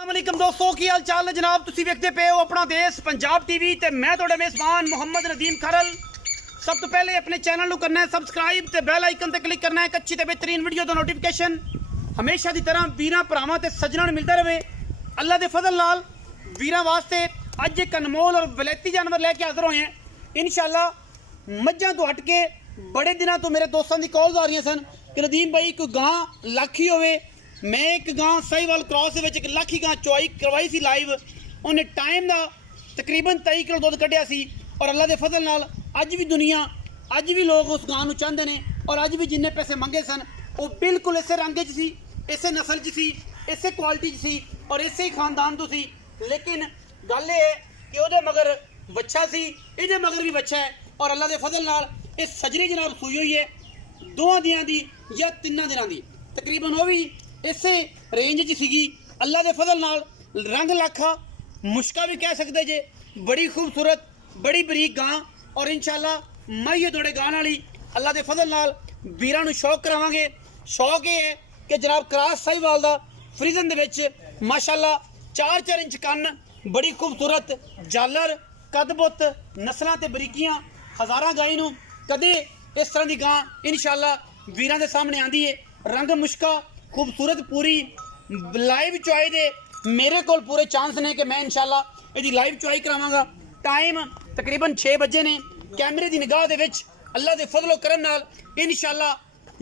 अस्सलामुअलैकुम दोस्तों की हाल चाल है जनाब। तुसी वेखते पे हो अपना देश पंजाब टीवी ते मैं तुहाडा मेज़बान मोहम्मद नदीम खरल। सब तो पहले अपने चैनल को करना है सबसक्राइब ते बैल आइकन ते क्लिक करना है। एक अच्छी ते बेहतरीन वीडियो दा नोटिफिकेशन हमेशा की तरह वीरां भरावां ते सज्जणां नूं मिलता रहे। अल्लाह के फजल नाल वीरां वास्ते अज एक अनमोल और वलैती जानवर लैके हाजिर होए हैं इंशाअल्लाह। मझां तो हट के बड़े दिनों तो मेरे दोस्तों की कॉल्स आ रही सन कि नदीम भाई कोई गां लाखी होवे। मैं एक गां साहिवाल क्रॉस एक लाखी गां चुआई करवाई सी लाइव। उन्हें टाइम का तकरीबन 23 किलो दुध कढ़िया सी और अल्लाह के फजल नाल अज भी दुनिया अज भी लोग उस गां नूं चाहते हैं और अज भी जिन्ने पैसे मंगे सन वो बिल्कुल इसे रंग च सी, इसे नस्ल च सी, इसे क्वालिटी च सी और इसे ही खानदान तो सी। लेकिन गल ये है कि वो मगर बच्चा सी, ये मगर भी बच्चा है और अल्लाह के फजल नाल ये सजरी जनाब सूई हुई है 2 दिनों की या 3 दिनों की तकरीबन। वो भी इसे रेंज च सीगी अल्लाह के फजल नाल। रंग लाखा मुश्का भी कह सकते जे, बड़ी खूबसूरत बड़ी बरीक गां और इंशाअल्लाह मैं थोड़े गां वाली अल्लाह के फजल नाल वीरां नूं शौक करावांगे। शौक ये है कि जनाब क्रॉस साहिवाल दा फ्रीजन दे विच माशाअल्लाह 4-4 इंच कन्न, बड़ी खूबसूरत जालर कदबुत नस्लां ते बरीकियां हज़ारां गाई नूं कदे इस तरह की गां इंशाअल्लाह वीरां दे सामने आंदी है। रंग मुश्का खूबसूरत पूरी लाइव चुआई दे मेरे को पूरे चांस ने कि मैं इंशाअल्लाह इसकी लाइव चुआई करावांगा। टाइम तकरीबन 6 बजे ने। कैमरे की निगाह दे विच अल्लाह के फजलो करम नाल इंशाअल्लाह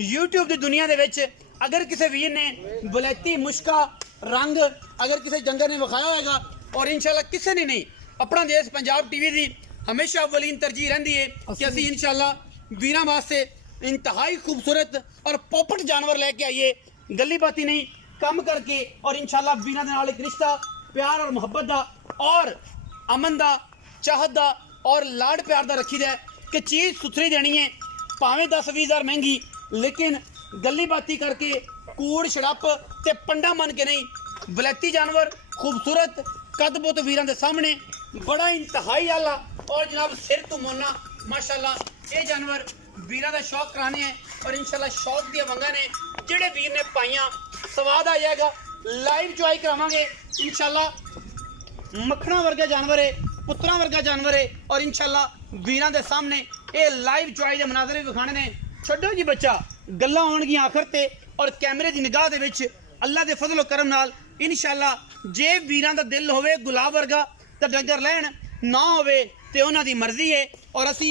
यूट्यूब की दुनिया दे विच अगर किसी वीर ने वलैती मुश्का रंग अगर किसी जंगर ने विखाया होगा और इंशाअल्लाह किसी ने नहीं, अपना देश पंजाब टीवी की हमेशा अव्वलीन तरजीह रहिंदी है कि असीं इंशाअल्लाह वीरां वास्ते इंतहाई खूबसूरत और पोपट जानवर लेके आइए। गली बाती नहीं कम करके और इंशाअल्लाह वीरां दे नाल एक रिश्ता प्यार और मुहब्बत दा और अमन दा चाहत दा और लाड प्यार दा रखी दा कि चीज़ सुथरी देनी है भावें 10-20 हज़ार महंगी, लेकिन गली बाती करके कूड़ शड़प ते पंडा मन के नहीं। वलैती जानवर खूबसूरत कदबुत वीरां दे सामने बड़ा इंतहाई आला और जनाब सिर तो मोना माशाअल्लाह ये जानवर वीरां दा शौक कराने हैं और इंशाअल्लाह शौक दी वंगा ने जेड़े वीर ने पाइयां स्वाद आ जाएगा। लाइव चुआई करावांगे इंशाअल्लाह। मक्खना वर्गा जानवर है, पुत्रा वर्गा जानवर है और इंशाअल्लाह वीरां दे सामने ये लाइव चुआई दे मनाजरे विखाने ने। छड्डो जी बच्चा गल्लां होणगियां आखिर ते और कैमरे की निगाह दे विच अल्लाह के फजलो करम नाल इंशाअल्लाह जे वीरां दा दिल होवे गुलाब वर्गा तो डंगर लैन, ना होवे ते उन्हां दी मर्जी है और असी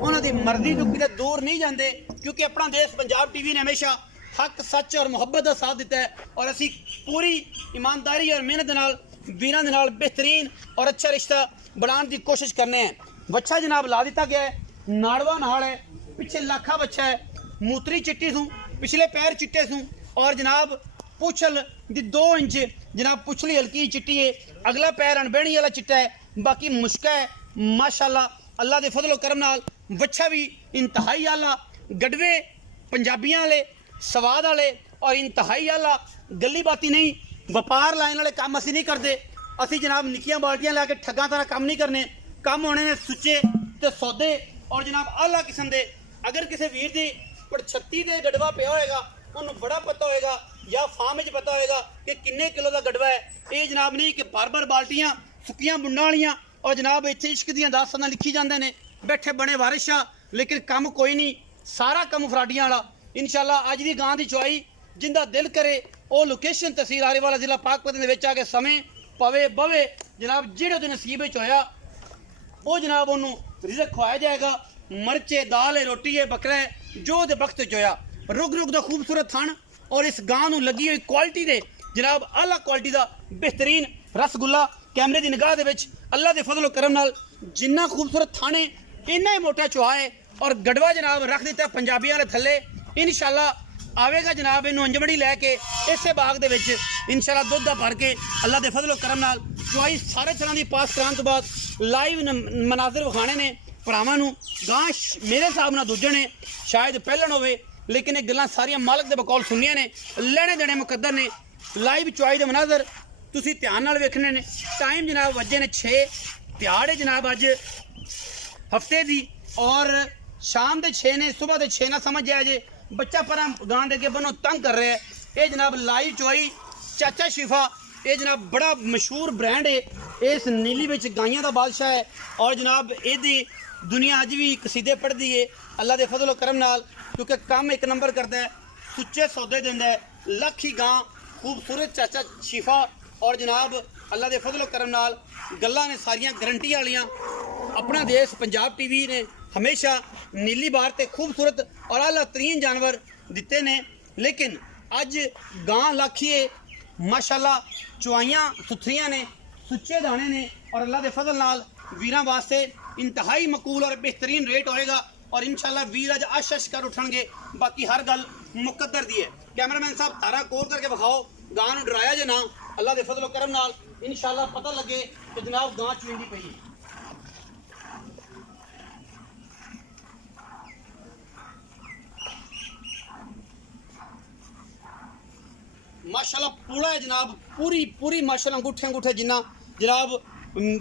उन्हां दी मर्जी तो किते दूर नहीं जाते क्योंकि अपना देश पंजाब टीवी ने हमेशा हक सच और मुहब्बत का साथ दिता है और असी पूरी ईमानदारी और मेहनत नाल वीरां दे नाल बेहतरीन और अच्छा रिश्ता बनाने की कोशिश करने हैं। बच्चा जनाब ला दिता गया है, नाड़वा नाल है, पिछे लाखा बच्चा है, मूतरी चिट्टी सूँ, पिछले पैर चिट्टे सूँ और जनाब पुछल दी 2 इंच जनाब पुछली हल्की चिट्टी है, अगला पैर अनबेणी वाला चिट्टा है, बाकी मुश्का है माशाअल्लाह। अल्लाह के फजलो करम नाल बच्चा भी इंतहाई आला, गडवे पंजाबियां वाले स्वाद वाले और इंतहाई आला। गली बाती नहीं व्यापार लाइन वाले काम असी नहीं करते। असी जनाब निक्कियां बाल्टियां लैके ठग्गां तरह काम नहीं करने। काम होने ने सुच्चे ते सौदे और जनाब आला किस्म दे। अगर किसी वीर की पड़छत्ती दे गडवा पिया होएगा उन्होंने बड़ा पता होएगा या फार्म च पता होएगा कि किन्ने किलो का गडवा है। ये जनाब नहीं कि बार बाल्टियां सुक्कियां बुंडां वालियां और जनाब इत्थे इश्क दियां दास्तानां लिखी जांदे ने बैठे बने वारिश शाह, लेकिन कम कोई नहीं, सारा कम फराडियां वाला। इंशाअल्लाह अज दी गां दी चुआई जिंदा दिल करे वो लोकेशन तहसील आरेवाला जिला पाकपतन दे विच आके समय पवे बवे जनाब जेड़े उहदे नसीब विच होया वो जनाब उन्होंने रिजक खुआया जाएगा। मरचे दाल है रोटी है बकरा है जो दे वक्त होया। रुग रुग दा खूबसूरत थान और इस गां नूं लगी हुई क्वालिटी दे जनाब आला क्वालिटी दा बेहतरीन रसगुल्ला। कैमरे की निगाह दे विच अल्लाह के फजलो करम नाल जिन्ना खूबसूरत थाने इन्ना ही मोटा चुहा है और गडवा जनाब रख दिता पंजाबियों के थले। इंशाअल्लाह आवेगा जनाब इनू अंजमड़ी लैके इसे बाग दे विच इंशाअल्लाह दुध दा भर के अल्लाह के फजलो करम नाल चुआई सारे तरह की पास कराने तो बाद लाइव मनाजर विखाने ने भरावां नूं। गां मेरे हिसाब नाल दूजे ने शायद पहलन होवे, लेकिन ये गल्लां सारियां मालक दे बकौल सुनियां ने, लैने देने मुकद्दर ने। लाइव चुआई दे मनाजर तुसी ध्यान नाल वेखने ने। टाइम जनाब वजे ने 6 दिहाड़े जनाब अज हफ्ते दी और शाम के 6 ने सुबह के 6 ना समझ जाए जे बच्चा पर गां दे के बनो तंग कर रहा है। ये जनाब लाइव चुआई चाचा शिफा ये जनाब बड़ा मशहूर ब्रांड है। इस नीली विच गाइयां दा बादशाह है और जनाब इहदी दुनिया अज भी कसीदे पढ़दी है अल्लाह दे फजल करम नाल, क्योंकि काम एक नंबर करता है, सुच्चे सौदे दिंदा है। लख ही गां, खूबसूरत चाचा शिफा और जनाब अल्लाह दे फजल करम नाल गल्लां ने सारियां गारंटी वालियां। अपना देश पंजाब टीवी ने हमेशा नीली बार ते खूबसूरत और आला तरीन जानवर दिते ने, लेकिन अज गां लाखीए माशाल्लाह चुआइयां सुथरियां ने, सुच्चे दाने ने और अल्लाह के फजल नाल वीरां वास्ते इंतहाई मकूल और बेहतरीन रेट होएगा और इंशाल्लाह वीर अज अश कर उठणगे। बाकी हर गल मुकद्दर दी है। कैमरामैन साहब तारा कोर करके विखाओ, गां नूं डराया जे ना, अल्लाह के फजल करम नाल इंशाल्लाह पता लगे कि जनाब गां चुईंदी पई है। माशाल्लाह पूरा है जनाब, पूरी माशाल्लाह अंगूठे अंगूठे जिन्ना जनाब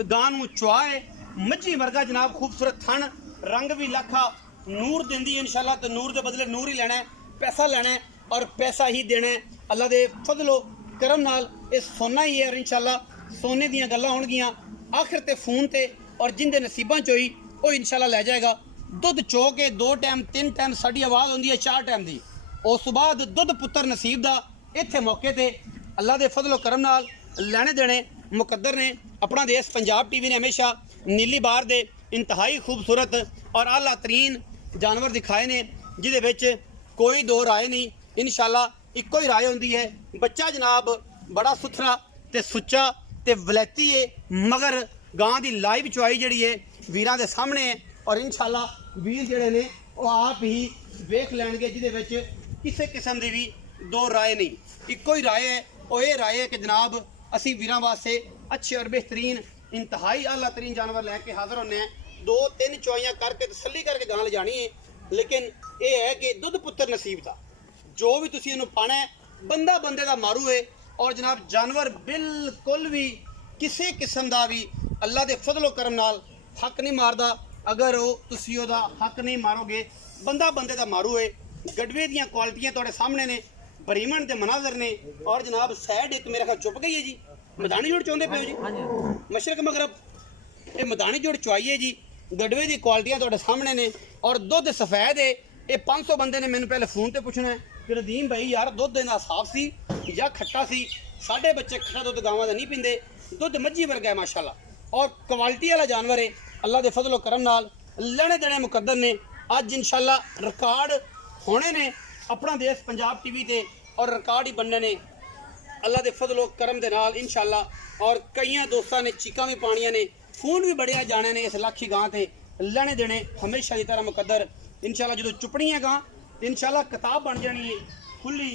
गां नूं चुआ है। मच्छी वर्गा जनाब खूबसूरत थन, रंग भी लखा, नूर दिंदी है इंशाल्लाह। तो नूर के बदले नूर ही लेना है, पैसा लेना है और पैसा ही देना है अल्लाह के फजलो करम नाल। ये सोना ही है और इंशाल्लाह सोने दियां गल्लां होणगियां आखिर ते फोन ते, और जिंदे नसीबां चोई वो इंशाल्लाह लै जाएगा। दुध चो के 2 टाइम 3 टाइम साड़ी आवाज़ होंदी है 4 टाइम दी, उस तो बाद दुध पुत्तर नसीब दा इत्थे मौके ते अल्लाह के फजलो करम नाल लैने देने मुकद्दर ने। अपना देश पंजाब टीवी ने हमेशा नीली बार दे इंतहाई खूबसूरत और आला तरीन जानवर दिखाए ने, जिदे विच कोई दो राय नहीं। इंशाल्लाह इक्को ही राय होंदी है। बच्चा जनाब बड़ा सुथरा ते सुच्चा ते वलैती है, मगर गां दी लाइव चुआई जिहड़ी है वीरां दे सामने है और इंशाल्लाह वीर जिहड़े ने वो आप ही वेख लैणगे, जिदे विच किसी किस्म दी भी दो राय नहीं। इक्को ही राय है, और ये राय है कि जनाब असी वीरां वास्ते अच्छे और बेहतरीन इंतहाई आला तरीन जानवर लैके हाज़र होने हैं। 2-3 चुआइयां करके तसल्ली करके गां ले जानी है, लेकिन ये है कि दुध पुत्तर नसीब था। जो भी तुसीं इहनूं पाना है, बंदा बंदे दा मारू है और जनाब जानवर बिल्कुल भी किसी किस्म का भी अल्लाह के फजलो करम नाल हक नहीं मारदा। अगर वो तुसीं ओहदा हक नहीं मारोगे, बंदा बंदे दा मारू है। गडवे दियां क्वालिटियां तुहाडे सामने ने, बरीमन के मनाजर ने और जनाब सैड एक मेरा ख्याल चुप गई है जी। मदानी जोड़ चाहते पे जी, मशरक मगरब ये मदानी जोड़ चुआइए जी। गडवे की क्वालिटियां तुहाडे सामने ने और दुध सफेद है। ये 500 बंदे ने मैंने पहले फोन पर पूछना है कि रदीम भाई यार दुध इन्ना साफ सी या खट्टा सी? साढ़े बच्चे खट्टा दुध गावां दा नहीं पींदे, दुध मज्जी वर्गा है माशाल्लाह और क्वालिटी वाला जानवर है। अल्लाह के फजलो करम नाल लेने देने मुकद्दर ने। अज इंशाल्लाह रिकॉर्ड होने ने अपना देश पंजाब टीवी ते और रिकॉर्ड ही बनने ने अल्लाह के फजलो करम दे नाल इंशाल्लाह। और कई दोस्तों ने चीकां भी पानियां ने, फोन भी बड़े जाने ने इस लाखी गां ते लेने देने हमेशा की तरह मुकद्दर। इंशाल्लाह जो चुपनी है गां इंशाल्लाह किताब बन जानी है खुली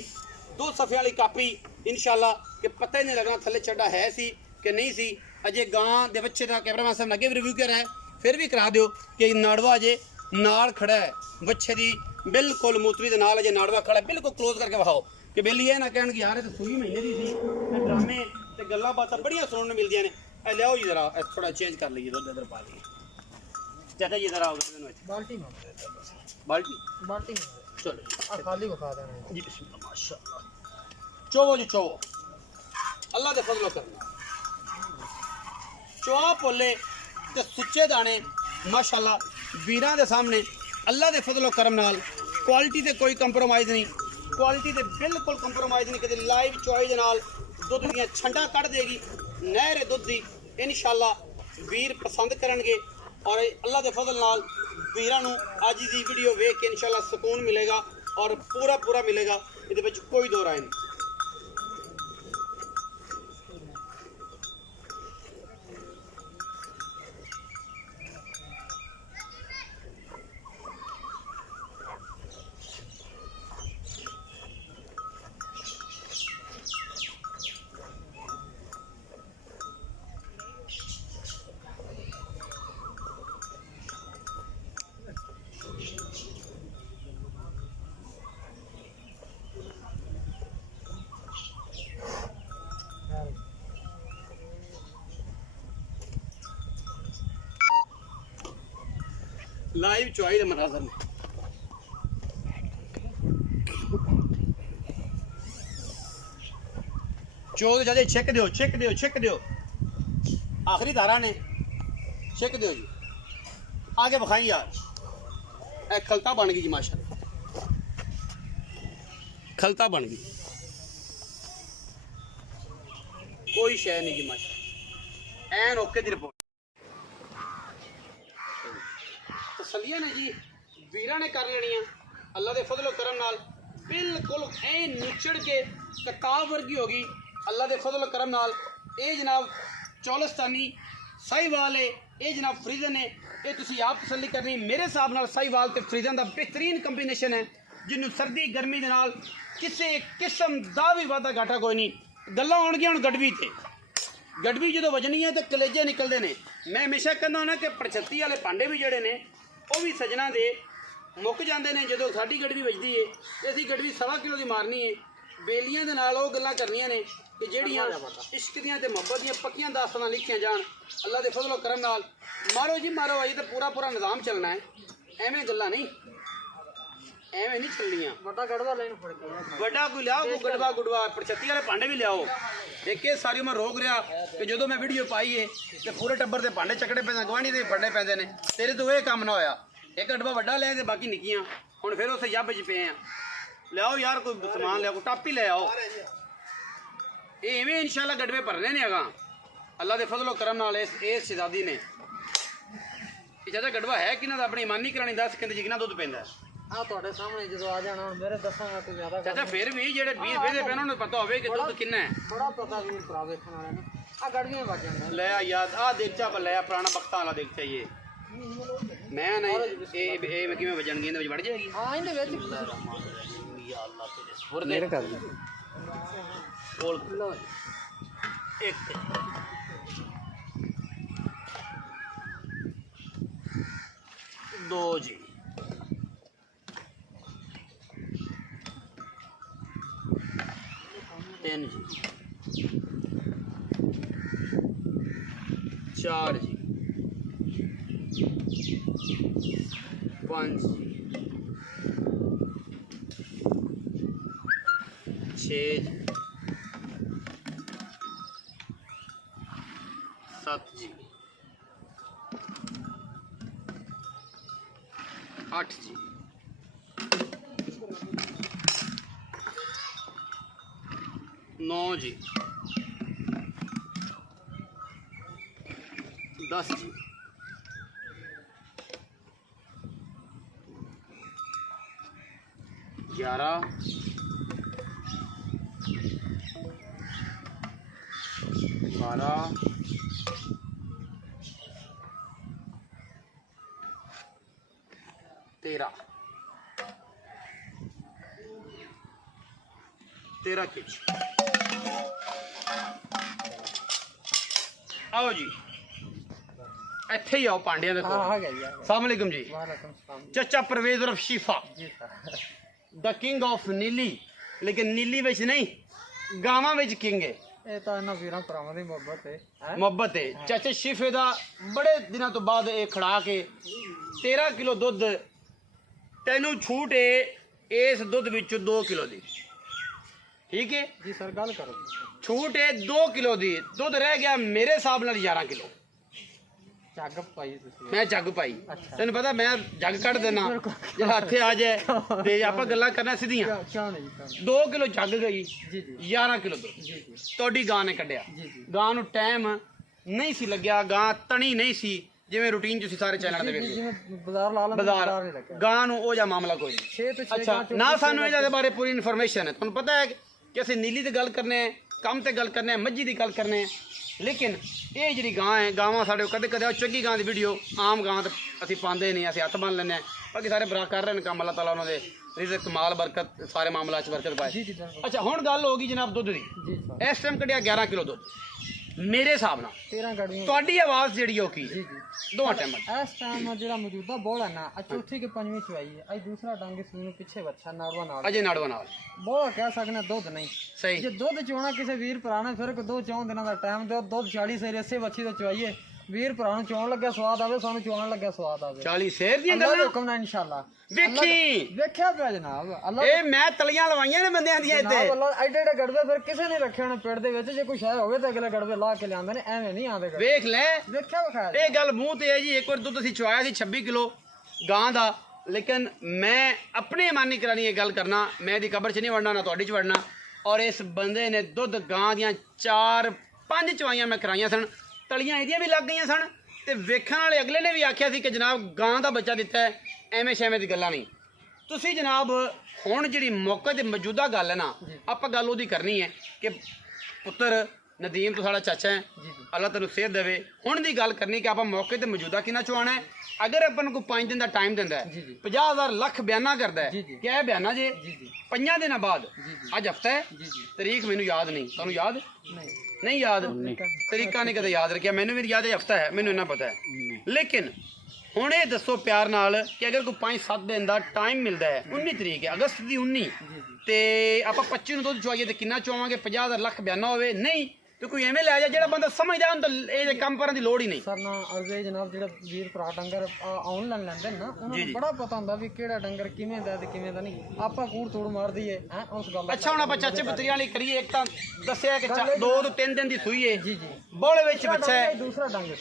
2 सफ़े वाली कापी इंशाल्लाह, कि पता ही नहीं लगना थले चढ़ा है सी कि नहीं सी। अजे गां दे बच्चे का कैमरामैन साहब ने अगे भी रिव्यू करा है, फिर भी करा दियो कि नाड़वा अजे नाल खड़ा है बच्चे की, बिल्कुल मूतरी के नाल अजे नाड़वा खड़ा है। बिल्कुल क्लोज करके विखाओ कि बेली ये ना कहन कि यार तो सूई महीने की सी। ड्रामे ते गल्लां बातां बड़ियां सुनने मिलदियां ने। लियाओ जी जरा थोड़ा चेंज कर लीजिए, दुध इधर पा लीजिए। चाचा जी जरा बाल्टी बाल्टी बाल्टी चलो खाली बखा देना जी। बिस्मिल्लाह माशाअल्लाह। चोवो जी चोवो, अल्लाह दे फजलो करना। चोआ पोले ते सुच्चे दाने माशाअल्लाह वीरां दे सामने अल्लाह दे फजलो करम नाल। क्वालिटी ते कोई कंप्रोमाइज़ नहीं, क्वालिटी ते बिल्कुल कंप्रोमाइज़ नहीं। कदे लाइव चुआई दे नाल दुध दियां छंडा कढ़ देगी नहर दुध दी इंशाल्लाह वीर पसंद करनगे। और अल्लाह के फजल नाल वीरां नूं अज दी वीडियो वेख के इंशाल्लाह सुकून मिलेगा और पूरा मिलेगा, इहदे विच कोई दो राय नहीं। लाइव चुआई दे मनाजर ने चोग जाते छिक दियो छिक दियो छिक दियो आखिरी धारा ने छिक दियो जी आगे बखाई यार ए खलता बन गई जी माशाल्लाह खलता बन गई कोई शय नहीं जी माशाल्लाह एन ओके दी रिपोर्ट तसलियां ने जी वीरां ने कर लेनी अल्लाह दे फजलो करम नाल बिल्कुल ऐ निचड़ के किताब वर्गी होगी अल्लाह दे फजलो करम नाल ये जनाब चौलस्तानी साहिवाल है ये जनाब फ्रीजन है ये तुसी आप तसल्ली करनी मेरे हिसाब नाल साहिवाल ते फ्रीजन दा बेहतरीन कंबीनेशन है जिन्हों सर्दी गर्मी दे नाल किसी किस्म दा भी वादा घाटा कोई नहीं गल्लां होणगियां हुण गडवी ते गडवी जो वजनी है तो कलेजे निकलते हैं मैं हमेशा कहना होना कि पड़छत्ती वाले भांडे भी जोड़े ने वह भी सजना दे मुक जाते हैं जो साड़ी गड़वी बजती है तो असी गड़वी 1.25 किलो की मारनी है बेलियां दे नाल गल्लां करनियां ने कि ਜਿਹੜੀਆਂ इश्क दियां ते मुहब्बत दियां पक्कियां दास्तानां लिखियां जान अल्लाह दे फजलो करम नाल मारो जी मारो अजे तो पूरा पूरा निज़ाम चलना है एवें गल्लां नहीं एवें नहीं चलनियां बड़ा गड़वा लेन पड़ गया बड़ा कोई लियाओ कोई गड़वा गुड़वा पड़छत्ती वाले भांडे भी लियाओ देखिए सारी उम्र रोक रहा कि जो मैं वीडियो पाई है तो पूरे टब्बर के भांडे चकड़े पैंदे गवांढी दे फड़ने पैंदे ने तेरे तो यह काम ना होया एक डब्बा वड्डा ले ते बाकी निक्कियां हुण फिर उस जब च पे हैं लियाओ यार कोई समान लियाओ कोई टप ही ले आओ ये इवें इंशाल्लाह गड़वे भरने ने अगा अल्लाह के फजलो करम नाल इस शहजादी ने चाचा गड़वा है कि ना अपनी ईमानी करानी दस कहते जी कितना दुध पैंदा ਆ ਤੁਹਾਡੇ ਸਾਹਮਣੇ ਜਦੋਂ ਆ ਜਾਣਾ ਹੁਣ ਮੇਰੇ ਦੱਸਾਂਗਾ ਕੋਈ ਜ਼ਿਆਦਾ चाचा फिर भी ਜਿਹੜੇ 20 ਵੇਦੇ ਪੈਣ ਉਹਨਾਂ ਨੂੰ ਪਤਾ ਹੋਵੇ ਕਿ ਦੁੱਧ ਕਿੰਨਾ ਹੈ ਬੜਾ ਪਤਾ ਵੀਰ ਭਰਾ ਵੇਖਣ ਵਾਲਿਆਂ ਨੂੰ ਆ ਗੜਵੀਆਂ ਵੱਜ ਜਾਂਦਾ ਲੈ ਆ ਯਾਦ ਆ ਦੇਖਚਾ ਬੱਲੇ ਆ ਪੁਰਾਣਾ ਬਖਤਾਂ ਵਾਲਾ ਦੇਖਚਾ ਇਹ ਮੈਂ ਨਹੀਂ ਇਹ ਮੈਂ ਕਿਵੇਂ ਵਜਣਗੀ ਇਹਦੇ ਵਿੱਚ ਵੜ ਜਾਏਗੀ ਹਾਂ ਇਹਦੇ ਵਿੱਚ ਯਾ ਅੱਲਾਹ ਤੇਰੇ ਸੁਰ ਦੇ ਕਰ ਕੋਲ ਲੋ ਇੱਕ ਦੋ ਜੀ तीन जी चार जी पाँच जी छः जी सात जी आठ जी नौ जी 10 जी 11 12 13 किच आओ जी ਇੱਥੇ ਹੀ ਆਓ ਪਾਂਡਿਆਂ ਦੇ ਕੋਲ ਆ ਗਿਆ ਜੀ अस्सलाम वालेकुम जी ਵਾਲੇਕੁਮ ਸਲਾਮ चाचा परवेज उर्फ शीफा ਜੀ ਸਰ द किंग ऑफ नीली लेकिन नीली विच नहीं गावां विच किंग है ਇਹ ਤਾਂ ਇਹਨਾਂ ਵੀਰਾਂ ਭਰਾਵਾਂ ਦੀ ਮੁਹੱਬਤ ਹੈ ਮੁਹੱਬਤ ਹੈ ਚਾਚੇ ਸ਼ੀਫੇ ਦਾ ਬੜੇ ਦਿਨਾਂ ਤੋਂ ਬਾਅਦ ਇਹ ਖੜਾ ਕੇ 13 ਕਿਲੋ ਦੁੱਧ ਤੈਨੂੰ ਛੂਟ ਹੈ ਇਸ ਦੁੱਧ ਵਿੱਚੋਂ 2 ਕਿਲੋ ਦੀ ਠੀਕ ਹੈ ਜੀ ਸਰ ਗੱਲ ਕਰੋ ਛੂਟ ਹੈ 2 ਕਿਲੋ ਦੀ ਦੁੱਧ ਰਹਿ ਗਿਆ ਮੇਰੇ ਹਿਸਾਬ ਨਾਲ 11 ਕਿਲੋ ਝੱਗ ਪਾਈ ਤੁਸੀਂ ਮੈਂ ਜੱਗ ਪਾਈ ਅੱਛਾ। ਤੈਨੂੰ ਪਤਾ ਮੈਂ ਜੱਗ ਕੱਢ ਦੇਣਾ ਜਿਹੜਾ ਹੱਥੇ ਆ ਜਾਏ ਤੇ ਆਪਾਂ ਗੱਲਾਂ ਕਰਨਾ ਸਿੱਧੀਆਂ ਕਿਉਂ ਨਹੀਂ ਕਿਉਂ 2 ਕਿਲੋ ਜੱਗ ਗਈ ਜੀ ਜੀ 11 ਕਿਲੋ ਦੁੱਧ ਜੀ ਜੀ ਤੁਹਾਡੀ ਗਾਂ ਨੇ ਕੱਢਿਆ ਜੀ ਜੀ ਗਾਂ ਨੂੰ ਟਾਈਮ ਨਹੀਂ ਸੀ ਲੱਗਿਆ ਗਾਂ ਤਣੀ ਨਹੀਂ ਸੀ ਜਿਵੇਂ ਰੂਟੀਨ ਤੁਸੀਂ ਸਾਰੇ ਚੈਨਲ ਤੇ ਵੇਖਦੇ ਜਿਵੇਂ ਬਾਜ਼ਾਰ ਲਾ ਲਾ ਬਾਜ਼ਾਰ ਨਹੀਂ ਲੱਗਿਆ ਗਾਂ ਨੂੰ ਉਹ ਜਿਹਾ ਮਾਮਲਾ ਕੋਈ ਨਹੀਂ 6 ਤੋਂ 6 ਅੱਛਾ ਨਾ ਸਾਨੂੰ ਇਹਦੇ ਬਾਰੇ ਪੂਰੀ ਇਨਫੋਰਮੇਸ਼ਨ ਹੈ ਤੁਹਾਨੂੰ ਪਤਾ ਹੈ ਕਿ ਅਸੀਂ ਨੀਲੀ ਤੇ ਗੱਲ ਕਰਨੇ ਹੈ ਕੰਮ ਤੇ ਗੱਲ ਕਰਨੇ ਹੈ ਮੱਝੀ ਦੀ ਗੱਲ ਕਰਨੇ ਹੈ ਲੇਕਿਨ ਇਹ ਜਿਹੜੀ ਗਾਂ ਹੈ ਗਾਵਾਂ ਸਾਡੇ ਕਦੇ ਕਦੇ ਚੰਗੀ ਗਾਂ ਦੀ ਵੀਡੀਓ ਆਮ ਗਾਂ ਤੇ ਅਸੀਂ ਪਾਉਂਦੇ ਨਹੀਂ ਅਸੀਂ ਹੱਥ ਬੰਨ ਲੈਂਦੇ ਹਾਂ ਬਾਕੀ ਸਾਰੇ ਬਰਾ ਕਰ ਰਹੇ ਨੇ ਕੰਮ ਅੱਲਾਹ ਤਾਲਾ ਉਹਨਾਂ ਦੇ ਰਿਜ਼ਕ ਮਾਲ ਬਰਕਤ ਸਾਰੇ ਮਾਮਲਾ 'ਚ ਬਰਕਤ ਪਾਏ ਜੀ ਜੀ ਬਿਲਕੁਲ ਅੱਛਾ ਹੁਣ ਗੱਲ ਹੋ ਗਈ ਜਨਾਬ ਦੁੱਧ ਦੀ ਜੀ ਸਰ ਇਸ ਟਾਈਮ ਕੱਢਿਆ 11 ਕਿਲੋ ਦੁੱਧ ਮੇਰੇ ਹਿਸਾਬ ਨਾਲ 13 ਗੜੀਆਂ ਤੁਹਾਡੀ ਆਵਾਜ਼ ਜਿਹੜੀ ਉਹ ਕੀ ਜੀ ਜੀ ਦੋਵਾਂ ਟਾਈਮ ਇਸ ਟਾਈਮ ਜਿਹੜਾ ਮੌਜੂਦਾ ਬੋਲ ਹੈ ਨਾ ਚੌਥੀ ਕਿ ਪੰਜਵੀਂ ਚ ਆਈ ਹੈ ਅੱਜ ਦੂਸਰਾ ਡੰਗ ਇਸ ਨੂੰ ਪਿੱਛੇ ਵੱਛਾ ਨਾੜਵਾ ਨਾਲ ਅਜੇ ਨਾੜਵਾ ਨਾਲ ਬੋਲ ਕਹਿ ਸਕਦੇ ਦੁੱਧ ਨਹੀਂ ਸਹੀ ਜੇ ਦੁੱਧ ਚੋਣਾ ਕਿਸੇ ਵੀਰ ਭਰਾ ਨੇ ਫਿਰ ਕੋ 2-4 ਦਿਨਾਂ ਦਾ ਟਾਈਮ ਦਿਓ ਦੁੱਧ 40 ਸੇ 80 ਵੱਛੀ ਤੋਂ ਚਵਾਈਏ ਵੀਰ ਭਰਾ ਨੂੰ ਚੋਣ ਲੱਗਿਆ ਸਵਾਦ ਆਵੇ, ਸਾਨੂੰ ਚੋਣ ਲੱਗਿਆ ਸਵਾਦ ਆਵੇ। 40 ਸ਼ੇਰ ਦੀਆਂ ਅੱਲਾ ਦੇ ਗੱਲਾਂ ਹੁਕਮ ਨਾਲ ਇਨਸ਼ਾਅੱਲਾ। ਵੇਖੀ ਵੇਖਿਆ ਪਿਆ ਜਨਾਬ ਅੱਲਾ ਇਹ ਮੈਂ ਤਲੀਆਂ ਲਵਾਈਆਂ ਨੇ ਬੰਦਿਆਂ ਦੀਆਂ ਇੱਥੇ। ਜਨਾਬ ਅੱਲਾ ਐਡੇ ਐਡੇ ਗੜਵੇ ਫਿਰ ਕਿਸੇ ਨੇ ਰੱਖੇ ਹੋਣੇ ਪਿੰਡ ਦੇ ਵਿੱਚ। ਜੇ ਕੋਈ ਸ਼ਹਿਰ ਹੋਵੇ ਤਾਂ ਅਗਲੇ ਗੜਵੇ ਲਾ ਕੇ ਲਿਆਂਦੇ ਨੇ, ਐਵੇਂ ਨਹੀਂ ਆਉਂਦੇ ਗੜਵੇ। ਵੇਖ ਲੈ ਵੇਖਿਆ ਵਿਖਾਇਆ ਇਹ ਗੱਲ ਮੂੰਹ ਤੇ ਹੈ ਜੀ। ਇੱਕ ਵਾਰ ਦੁੱਧ ਅਸੀਂ ਚੁਆਇਆ ਸੀ 26 ਕਿਲੋ ਗਾਂ ਦਾ, ਲੇਕਿਨ ਮੈਂ ਆਪਣੇ ਮਨ ਨਹੀਂ ਕਰਾਣੀ ਇਹ ਗੱਲ ਕਰਨਾ। ਮੈਂ ਇਹਦੀ ਕਬਰ 'ਚ ਨਹੀਂ ਵੜਨਾ, ਨਾ ਤੁਹਾਡੀ 'ਚ ਵੜਨਾ। ਔਰ ਇਸ ਬੰਦੇ ਨੇ ਦੁੱਧ ਗਾਂ ਦੀਆਂ 4-5 ਚਵਾਈਆਂ ਮੈਂ ਕਰਾਈਆਂ ਸਨ, ਤਲੀਆਂ ਇਹਦੀਆਂ ਵੀ ਲੱਗ ਗਈਆਂ ਸਨ। ਤੇ ਵੇਖਣ ਵਾਲੇ ਅਗਲੇ ਨੇ ਵੀ ਆਖਿਆ ਸੀ ਕਿ ਜਨਾਬ ਗਾਂ ਦਾ ਬੱਚਾ ਦਿੱਤਾ ਹੈ, ਐਵੇਂ ਸ਼ੈਵੇਂ ਦੀ ਗੱਲਾਂ ਨਹੀਂ। ਤੁਸੀਂ ਜਨਾਬ ਹੁਣ ਜਿਹੜੀ ਮੌਕੇ ਤੇ ਮੌਜੂਦਾ ਗੱਲ ਹੈ ਨਾ, ਆਪਾਂ ਗੱਲ ਉਹਦੀ ਕਰਨੀ ਹੈ ਕਿ ਪੁੱਤਰ ਨਦੀਮ ਤੋਂ ਸਾਡਾ ਚਾਚਾ ਹੈ, ਅੱਲਾਹ ਤੈਨੂੰ ਸਿਹਤ ਦੇਵੇ। ਹੁਣ ਦੀ ਗੱਲ ਕਰਨੀ ਕਿ ਆਪਾਂ ਮੌਕੇ ਤੇ ਮੌਜੂਦਾ ਕਿੰਨਾ ਚਵਾਣਾ ਹੈ। ਅਗਰ ਆਪਾਂ ਨੂੰ ਕੋਈ 5 ਦਿਨ ਦਾ ਟਾਈਮ ਦਿੰਦਾ ਹੈ, 50,000 ਲੱਖ ਬਿਆਨਾ ਕਰਦਾ ਹੈ ਕਿ ਇਹ ਬਿਆਨਾ ਜੇ 5 ਦਿਨਾਂ ਬਾਅਦ, ਅੱਜ ਹਫਤਾ ਹੈ, ਤਰੀਕ ਮੈਨੂੰ ਯਾਦ ਨਹੀਂ, ਤੁਹਾਨੂੰ ਯਾਦ ਨਹੀਂ? ਯਾਦ ਤਰੀਕਾ ਨਹੀਂ ਕਦੇ ਯਾਦ ਰੱਖਿਆ, ਮੈਨੂੰ ਵੀ ਯਾਦ ਹੈ ਹਫਤਾ ਹੈ, ਮੈਨੂੰ ਇੰਨਾ ਪਤਾ ਹੈ। ਲੇਕਿਨ ਹੁਣ ਇਹ ਦੱਸੋ ਪਿਆਰ ਨਾਲ ਕਿ ਅਗਰ ਕੋਈ 5-7 ਦਿਨ ਦਾ ਟਾਈਮ ਮਿਲਦਾ ਹੈ, 19 ਤਰੀਕ ਹੈ ਅਗਸਤ ਦੀ 19, ਤੇ ਆਪਾਂ 25 ਨੂੰ ਦੁੱਧ ਚਵਾਈਏ ਤੇ ਕਿੰਨਾ ਚਵਾਵਾਂਗੇ? 50,000 ਲੱਖ ਬਿਆਨਾ ਹੋਵੇ ਨਹੀਂ ਤੇ ਕੋਈ ਐਵੇਂ ਲੈ ਜਾ ਜਿਹੜਾ ਬੰਦਾ ਸਮਝਦਾ ਉਹਨੂੰ ਤਾਂ ਇਹ ਕੰਮ ਕਰਨ ਦੀ ਲੋੜ ਹੀ ਨਹੀਂ। ਸਰ ਨਾ ਅਰਜ਼ੇ ਜਨਾਬ ਜਿਹੜਾ ਵੀਰ ਭਰਾ ਡੰਗਰ ਆਨਲਾਈਨ ਲੈਂਦੇ ਨੇ ਨਾ, ਉਹਨਾਂ ਨੂੰ ਬੜਾ ਪਤਾ ਹੁੰਦਾ ਵੀ ਕਿਹੜਾ ਡੰਗਰ ਕਿਵੇਂ ਦਾ ਤੇ ਕਿਵੇਂ ਦਾ ਨਹੀਂ। ਆਪਾਂ ਕੂੜ ਤੋੜ ਮਾਰ ਦਈਏ ਹੈ ਉਸ ਗੱਲ ਦਾ। ਅੱਛਾ ਹੁਣ ਆਪਾਂ ਚਾਚੇ ਪੁੱਤਰੀਆਂ ਵਾਲੀ ਕਰੀਏ। ਇੱਕ ਤਾਂ ਦੱਸਿਆ ਕਿ 2 ਤੋਂ 3 ਦਿਨ ਦੀ ਸੂਈ ਹੈ, ਜੀ ਬੋਲੇ ਵਿੱਚ ਬੱਚਾ ਹੈ, ਦੂਸਰਾ ਡੰਗ ਹੈ।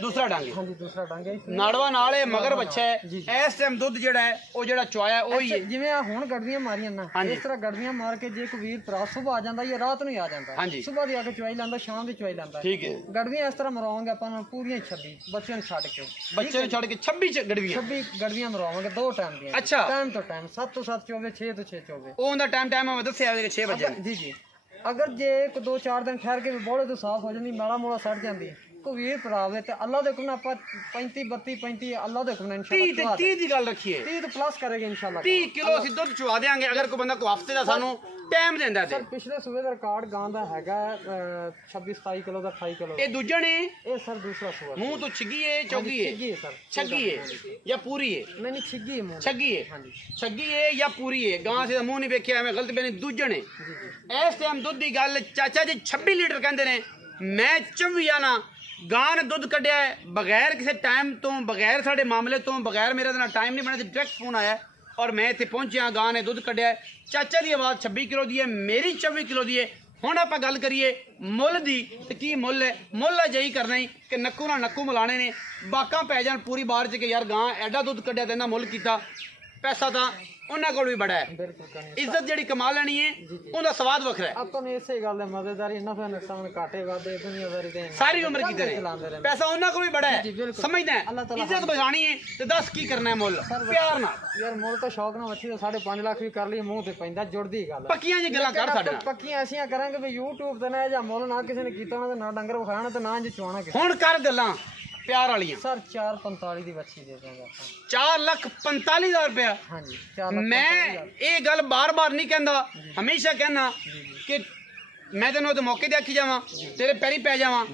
ਦੂਸਰਾ ਡੰਗ ਹਾਂਜੀ ਦੂਸਰਾ ਡੰਗ ਹੈ, ਨਾੜਵਾ ਨਾਲ ਇਹ ਮਗਰ ਬੱਚਾ ਹੈ। ਇਸ ਟਾਈਮ ਦੁੱਧ ਜਿਹੜਾ ਹੈ ਉਹ ਜਿਹੜਾ ਚੁਆਇਆ ਉਹੀ ਹੈ। ਜਿਵੇਂ ਆ ਹੁਣ ਗੜਵੀਆਂ ਮਾਰੀਆਂ ਨਾ, ਇਸ ਤਰ੍ਹਾਂ ਗੜਵੀਆਂ ਮਾਰ ਕੇ ਜੇ ਕੋਈ ਵੀਰ ਭਰਾ ਸੁਬਹ ਆ ਜਾਂਦਾ ਜਾਂ ਰਾਤ ਨੂੰ ਆ ਜਾਂਦਾ, ਸੁਬਹ ਦੀ ਆ ਕੇ ਚੁਆਈ ਲੈਂਦਾ, ਸ਼ਾਮ ਦੀ ਚੁਆਈ ਲੈਂਦਾ। ਠੀਕ ਹੈ। ਗੜਵੀਆਂ ਇਸ ਤਰ੍ਹਾਂ ਮਰਾਵਾਂਗੇ ਆਪਾਂ ਨੂੰ ਪੂਰੀਆਂ 26 ਬੱਚਿਆਂ ਨੂੰ ਛੱਡ ਕੇ, ਬੱਚੇ ਨੂੰ ਛੱਡ ਕੇ 26 ਗੜਵੀਆਂ 26 ਗੜਵੀਆਂ ਮਰਾਵਾਂਗੇ 2 ਟਾਈਮ ਦੀਆਂ। ਅੱਛਾ ਟਾਈਮ ਤੋਂ ਟਾਈਮ 7 ਤੋਂ 7 ਚੋਵੇ, 6 ਤੋਂ 6 ਚੋਵੇ। ਉਹਦਾ ਟਾਈਮ ਮੈਂ ਦੱਸਿਆ ਕਿ 6 ਵਜੇ। ਜੀ ਅਗਰ ਜੇ 1-2-4 ਦਿਨ ਠਹਿਰ ਕੇ ਵੀ ਬੋਲੇ ਤੋਂ ਸਾਫ਼ ਹੋ ਜਾਂਦੀ, ਮੈਲਾ ਮੋਲਾ ਸੜ ਜਾਂਦੀ, ਕੋਈ ਵੀਰ ਭਰਾ ਆਵੇ ਤੇ ਅੱਲਾ ਦੇ ਹੁਕਮ ਨਾਲ ਆਪਾਂ 35 ਅੱਲਾ ਦੇ ਹੁਕਮ ਨਾਲ ਇਨਸ਼ਾਅੱਲਾ 30 ਦੀ ਗੱਲ ਰੱਖੀਏ, 30 ਤੋਂ ਪਲੱਸ ਕਰੇਗੇ ਇਨਸ਼ਾਅੱਲਾ। 30 ਕਿਲੋ ਅਸੀਂ ਦੁੱਧ ਚੁਆ ਦੇਾਂਗੇ ਅਗਰ ਕੋਈ ਬੰਦਾ ਕੋਈ ਹਫਤੇ ਦਾ ਸਾਨੂੰ ਟਾਈਮ ਦਿੰਦਾ ਤੇ। ਸਰ ਪਿਛਲੇ ਸੂਬੇ ਦਾ ਰਿਕਾਰਡ ਗਾਂ ਦਾ ਹੈਗਾ 26-27 ਕਿਲੋ ਦਾ, 28 ਕਿਲੋ। ਇਹ ਦੂਜਾ ਨੇ ਇਹ ਸਰ ਦੂਸਰਾ ਸੂਬਾ ਮੂੰਹ ਤੋਂ ਛਿੱਗੀ ਏ, ਚੌਗੀ ਏ, ਛਿੱਗੀ ਹੈ ਸਰ, ਛੱਗੀ ਏ ਜਾਂ ਪੂਰੀ ਏ? ਨਹੀਂ ਛਿੱਗੀ ਹੈ ਮੂੰਹ, ਛੱਗੀ ਏ। ਹਾਂਜੀ ਛੱਗੀ ਏ ਜਾਂ ਪੂਰੀ ਏ? ਗਾਂ ਸੇ ਮੂੰਹ ਨਹੀਂ ਵੇਖਿਆ, ਐਵੇਂ ਗਲਤ ਬਣੇ। ਦੂਜੇ ਨੇ ਇਸ ਟਾਈਮ ਦੁੱਧ ਦੀ ਗੱਲ ਚਾਚਾ ਜੀ 26 ਲੀਟਰ ਕਹਿੰਦੇ ਨੇ, ਮੈਂ 24 ਨਾ। ਗਾਂ ਨੇ ਦੁੱਧ ਕੱਢਿਆ ਹੈ ਬਗੈਰ ਕਿਸੇ ਟਾਈਮ ਤੋਂ, ਬਗੈਰ ਸਾਡੇ ਮਾਮਲੇ ਤੋਂ, ਬਗੈਰ ਮੇਰੇ ਨਾਲ ਟਾਈਮ ਨਹੀਂ ਬਣਿਆ, ਡਾਇਰੈਕਟ ਫੋਨ ਆਇਆ ਔਰ ਮੈਂ ਇੱਥੇ ਪਹੁੰਚਿਆ। ਗਾਂ ਨੇ ਦੁੱਧ ਕੱਢਿਆ। ਚਾਚਾ ਦੀ ਆਵਾਜ਼ 26 ਕਿਲੋ ਦੀ ਹੈ, ਮੇਰੀ 24 ਕਿਲੋ ਦੀ ਹੈ। ਹੁਣ ਆਪਾਂ ਗੱਲ ਕਰੀਏ ਮੁੱਲ ਦੀ ਤੇ ਕੀ ਮੁੱਲ ਹੈ? ਮੁੱਲ ਅਜਿਹੀ ਕਰਨਾ ਹੀ ਕਿ ਨੱਕੂ ਨਾਲ ਨੱਕੂ ਮਿਲਾਣੇ ਨੇ, ਬਾਕਾਂ ਪੈ ਜਾਣ ਪੂਰੀ ਬਾਹਰ 'ਚ ਕਿ ਯਾਰ ਗਾਂ ਐਡਾ ਦੁੱਧ ਕੱਢਿਆ ਤੇ ਇਹਨਾਂ ਮੁੱਲ ਕੀਤਾ। ਪੈਸਾ ਤਾਂ ਉਹਨਾਂ ਕੋਲ ਵੀ ਬੜਾ ਹੈ, ਬਿਲਕੁਲ ਕਰਨੀ। ਇੱਜ਼ਤ ਜਿਹੜੀ ਕਮਾ ਲੈਣੀ ਹੈ ਉਹਦਾ ਸਵਾਦ ਵੱਖਰਾ ਹੈ। ਆਪਾਂ ਨੂੰ ਇਸੇ ਗੱਲ ਦੇ ਮਜ਼ੇਦਾਰੀ, ਨਫਾ ਨੁਕਸਾਨ, ਘਾਟੇ ਵਾਧੇ, ਦੁਨੀਆਦਾਰੀ ਦੇ ਸਾਰੀ ਉਮਰ ਕੀਤੇ ਨੇ, ਪੈਸਾ ਉਹਨਾਂ ਕੋਲ ਵੀ ਬੜਾ ਹੈ, ਸਮਝਦਾ ਹੈ। ਇੱਜ਼ਤ ਬਚਾਣੀ ਹੈ ਤੇ ਦੱਸ ਕੀ ਕਰਨਾ ਹੈ? ਮੁੱਲ ਪਿਆਰ ਨਾਲ। ਯਾਰ ਮੁੱਲ ਤਾਂ ਸ਼ੌਕ ਨਾਲ ਵੱਛੀ 5.5 ਲੱਖ ਵੀ ਕਰ ਲਈ, ਮੂੰਹ ਤੇ ਪੈਂਦਾ, ਜੁੜਦੀ ਗੱਲ। ਪੱਕੀਆਂ ਜੀ ਗੱਲਾਂ ਕਰ ਸਾਡੇ ਨਾਲ। ਪੱਕੀਆਂ ਐਸੀਆਂ ਕਰਾਂਗੇ ਵੀ YouTube ਤੇ ਨਾ ਜਾਂ ਮੁੱਲ ਨਾ ਕਿਸੇ ਨੇ ਕੀਤਾ ਹੋਣਾ ਤੇ ਨਾ ਡੰਗਰ ਵਿਖਾਣਾ ਤੇ ਨਾ ਚੁਆਣਾ ਕਿਸੇ। ਹੁਣ ਕਰ ਗੱਲਾਂ ਪਿਆਰ ਵਾਲੀਆਂ। ਸਰ 4.45 ਦੀ ਵੱਛੀ ਦੇ ਦਾਂਗੇ ਆਪਾਂ। 4,45,000 ਰੁਪਇਆ? ਹਾਂਜੀ 4 ਲੱਖ। ਮੈਂ ਇਹ ਗੱਲ ਬਾਰ-ਬਾਰ ਨਹੀਂ ਕਹਿੰਦਾ, ਹਮੇਸ਼ਾ ਕਹਿੰਦਾ ਕਿ ਮੈਂ ਤੈਨੂੰ ਉਹਦੇ ਮੌਕੇ ਤੇ ਆਖੀ ਜਾਵਾਂ, ਤੇਰੇ ਪੈਰੀ ਪੈ ਜਾਵਾਂ।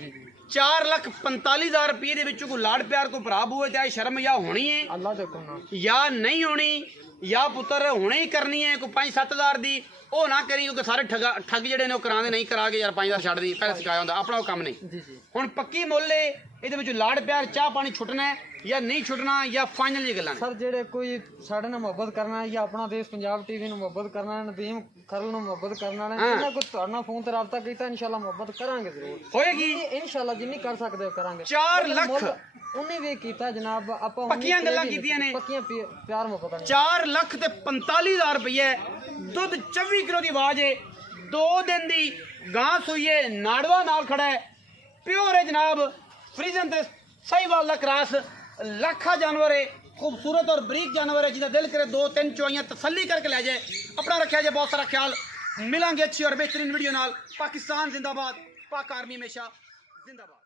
4,45,000 ਰੁਪਏ ਦੇ ਵਿੱਚੋਂ ਕੋਈ ਲਾੜ ਪਿਆਰ ਕੋਈ ਭਰਾ ਬੂਏ ਚਾਹੇ ਸ਼ਰਮ ਜਾਂ ਹੋਣੀ ਹੈ ਅੱਲਾ ਦੇ ਹੁਕਮ ਨਾਲ, ਜਾਂ ਨਹੀਂ ਹੋਣੀ, ਜਾਂ ਪੁੱਤਰ ਹੁਣੇ ਹੀ ਕਰਨੀ ਹੈ। ਕੋਈ 5-7,000 ਦੀ ਉਹ ਨਾ ਕਰੀ, ਕਿਉਂਕਿ ਸਾਰੇ ਠੱਗ ਜਿਹੜੇ ਨੇ ਉਹ ਕਰਾਉਂਦੇ, ਨਹੀਂ ਕਰਾ ਕੇ ਯਾਰ 5,000 ਛੱਡ ਦੀ, ਪਹਿਲਾਂ ਸਿਖਾਇਆ ਹੁੰਦਾ, ਆਪਣਾ ਉਹ ਕੰਮ ਨਹੀਂ। ਜੀ ਹੁਣ ਪੱਕੀ ਮੁੱਲ ਏ, ਇਹਦੇ ਵਿੱਚ ਲਾੜ ਪਿਆਰ ਚਾਹ ਪਾਣੀ ਛੁੱਟਣਾ ਹੈ ਜਾਂ ਨਹੀਂ ਛੁੱਟਣਾ, ਜਾਂ ਫਾਈਨਲ ਜੀ ਗੱਲਾਂ ਨੇ। ਸਰ ਜਿਹੜੇ ਕੋਈ ਸਾਡੇ ਨਾਲ ਮੁਹੱਬਤ ਕਰਨਾ ਹੈ ਜਾਂ ਆਪਣਾ ਦੇਸ਼ ਪੰਜਾਬ ਟੀਵੀ ਨੂੰ ਮੁਹੱਬਤ ਕਰਨਾ ਹੈ, ਨਦੀਮ ਖਰਲ ਨੂੰ ਮੁਹੱਬਤ ਕਰਨਾ ਹੈ, ਇਹਨਾਂ ਕੋਈ ਤੁਹਾਡੇ ਨਾਲ ਫੋਨ ਤੇ ਰਾਬਤਾ ਕੀਤਾ, ਇਨਸ਼ਾਅੱਲਾ ਮੁਹੱਬਤ ਕਰਾਂਗੇ ਜ਼ਰੂਰ, ਹੋਏਗੀ ਇਨਸ਼ਾਅੱਲਾ ਜਿੰਨੀ ਕਰ ਸਕਦੇ ਹੋ ਕਰਾਂਗੇ। 4 ਲੱਖ ਉਹਨੇ ਵੀ ਕੀਤਾ ਜਨਾਬ, ਆਪਾਂ ਪੱਕੀਆਂ ਗੱਲਾਂ ਕੀਤੀਆਂ ਨੇ, ਪੱਕੀਆਂ ਪਿਆਰ ਮੁਹੱਬਤ ਨੇ। 4,45,000 ਰੁਪਏ ਦੁੱਧ 24 ਕਿਲੋ ਦੀ ਆਵਾਜ਼ ਹੈ, 2 ਦਿਨ ਦੀ ਗਾਂ ਸੂਈ ਹੈ, ਨਾੜਵਾ ਨਾਲ ਖੜਾ ਹੈ, ਪਿਓਰ ਹੈ ਜਨਾਬ, ਫਰੀਜ਼ਨ ਤੇ ਸਾਹੀਵਾਲ ਦਾ ਕਰਾਸ, ਲੱਖਾ ਜਾਨਵਰ ਹੈ, खूबसूरत और बरीक जानवर है, जिन्हें दिल करे 2-3 चुआइयां तसल्ली करके ले जाए। अपना रखा जाए बहुत सारा ख्याल, मिलेंगे अच्छी और बेहतरीन वीडियो नाल। पाकिस्तान जिंदाबाद, पाक आर्मी हमेशा जिंदाबाद।